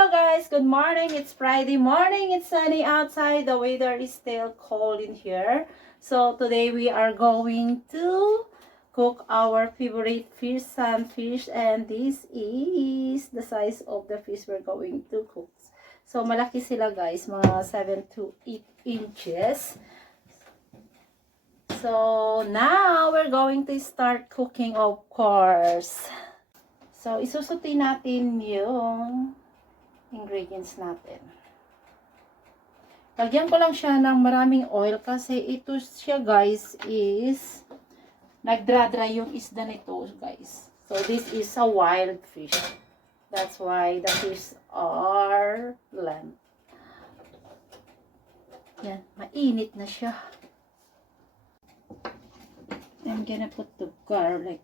Hello guys, good morning. It's Friday morning. It's sunny outside. The weather is still cold in here. So today we are going to cook our favorite fish, sunfish, and this is the size of the fish we're going to cook. So malaki sila guys, mga 7 to 8 inches. So now we're going to start cooking, of course. So isusutin natin yung ingredients natin. Lagyan ko lang siya ng maraming oil kasi ito siya guys is nagdra-dry yung isda nito guys. So this is a wild fish. That's why the fish are bland. Yan, mainit na siya. I'm gonna put the garlic.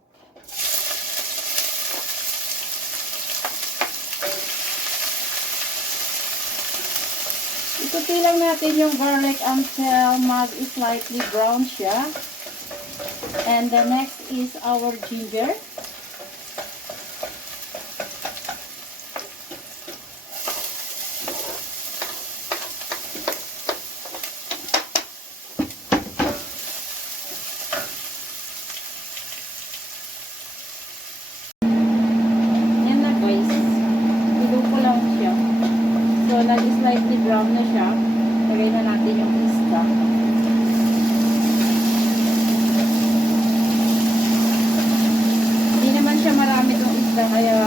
Ituti lang natin yung garlic until mag-slightly brown siya. And the next is our ginger. Yan na guys. Ilo ko lang siya. So, nag-slightly brown na siya. Lagay na natin yung isda. Hindi naman siya marami itong isda, kaya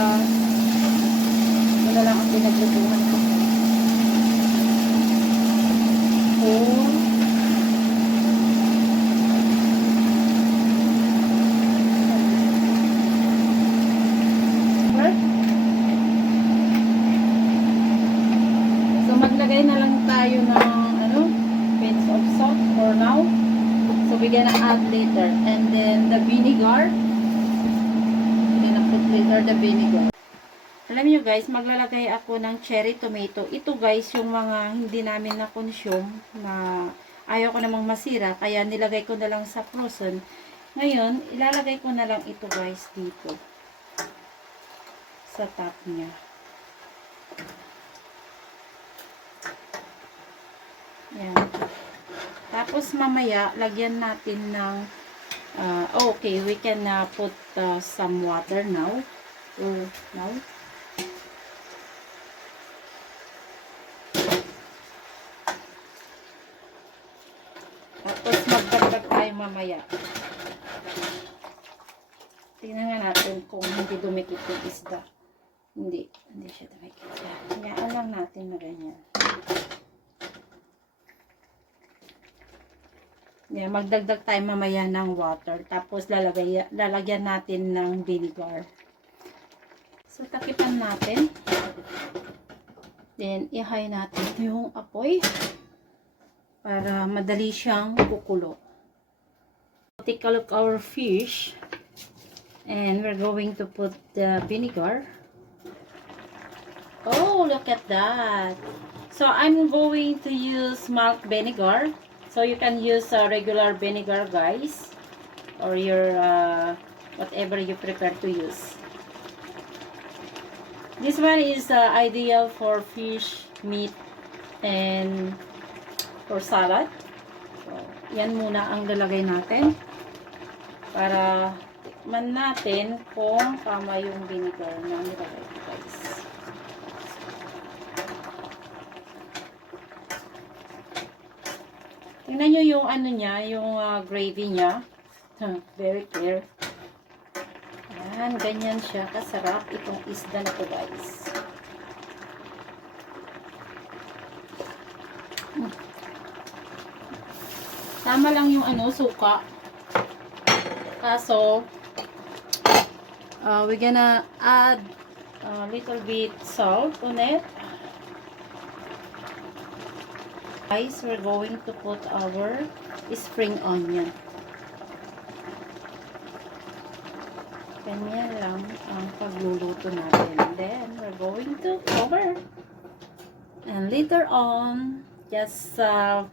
wala lang ang pinaglutuhan ko. Oh. Maglagay na lang tayo ng pinch of salt for now. So we're gonna add later. And then the vinegar. We're gonna put later the vinegar. Alam niyo guys, maglalagay ako ng cherry tomato. Ito guys, yung mga hindi namin na-consume na ayaw ko namang masira. Kaya nilagay ko na lang sa frozen. Ngayon, ilalagay ko na lang ito guys dito. Sa top niya. Yan. Tapos mamaya, lagyan natin ng okay, we can put some water now. Now. Tapos magdagdag tayo mamaya. Tingnan nga natin kung hindi dumikit yung isda. Hindi siya dumikit. Hayaan lang natin na ganyan. Yeah, magdagdag tayo mamaya ng water. Tapos lalagyan natin ng vinegar. So, takipan natin. Then, i-high natin yung apoy para madali siyang kukulo. Take a look our fish. And we're going to put the vinegar. Oh, look at that. So, I'm going to use malt vinegar. So you can use regular vinegar guys, or your whatever you prefer to use. This one is ideal for fish, meat, and for salad. So yan muna ang lalagay natin para tikman natin kung tama yung vinegar na nilagay ko guys. Tingnan nyo yung ano niya, yung gravy niya. Very clear. Ayan, ganyan siya. Kasarap itong isda na to guys. Tama lang yung suka. Kaso, we're gonna add a little bit salt on it. Guys, we're going to put our spring onion. Ganyan lang ang pagluluto natin. Then, we're going to cover. And later on, just 5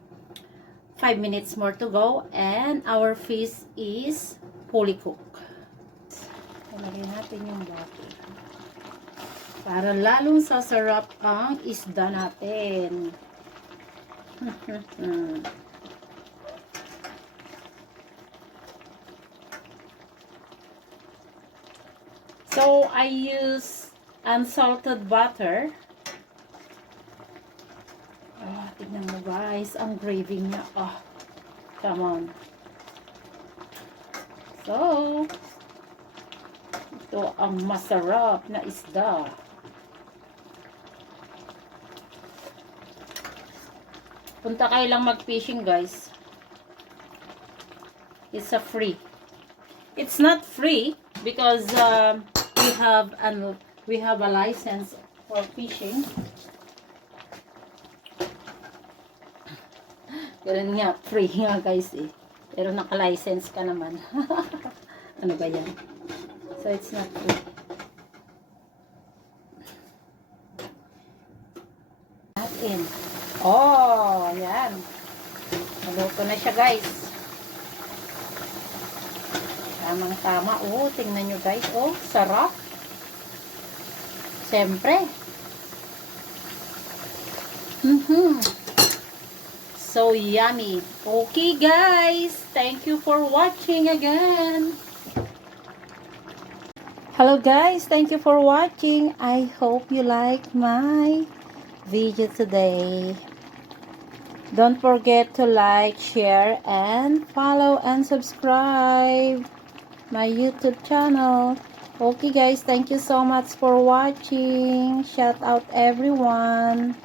minutes more to go. And our fish is fully cooked. Lagyan natin yung butter. Para lalong sasarap ang isda natin. So, I use unsalted butter. Tignan mo guys, ang gravy niya. Come on. So, ito ang masarap na isda. Punta kayo lang mag-fishing guys. It's a free. It's not free because we have a license for fishing. Ganun nga, free nga guys eh. Pero naka-license ka naman. Ano ba yan? So it's not free. Natin. Oh, yan. Naluto na siya guys. Tamang-tama. Oh, tingnan nyo guys. Oh, sarap. Siyempre. So yummy. Okay guys, thank you for watching again. Hello guys, thank you for watching. I hope you like my video today. Don't forget to like, share, and follow and subscribe my YouTube channel. Okay guys, thank you so much for watching. Shout out everyone.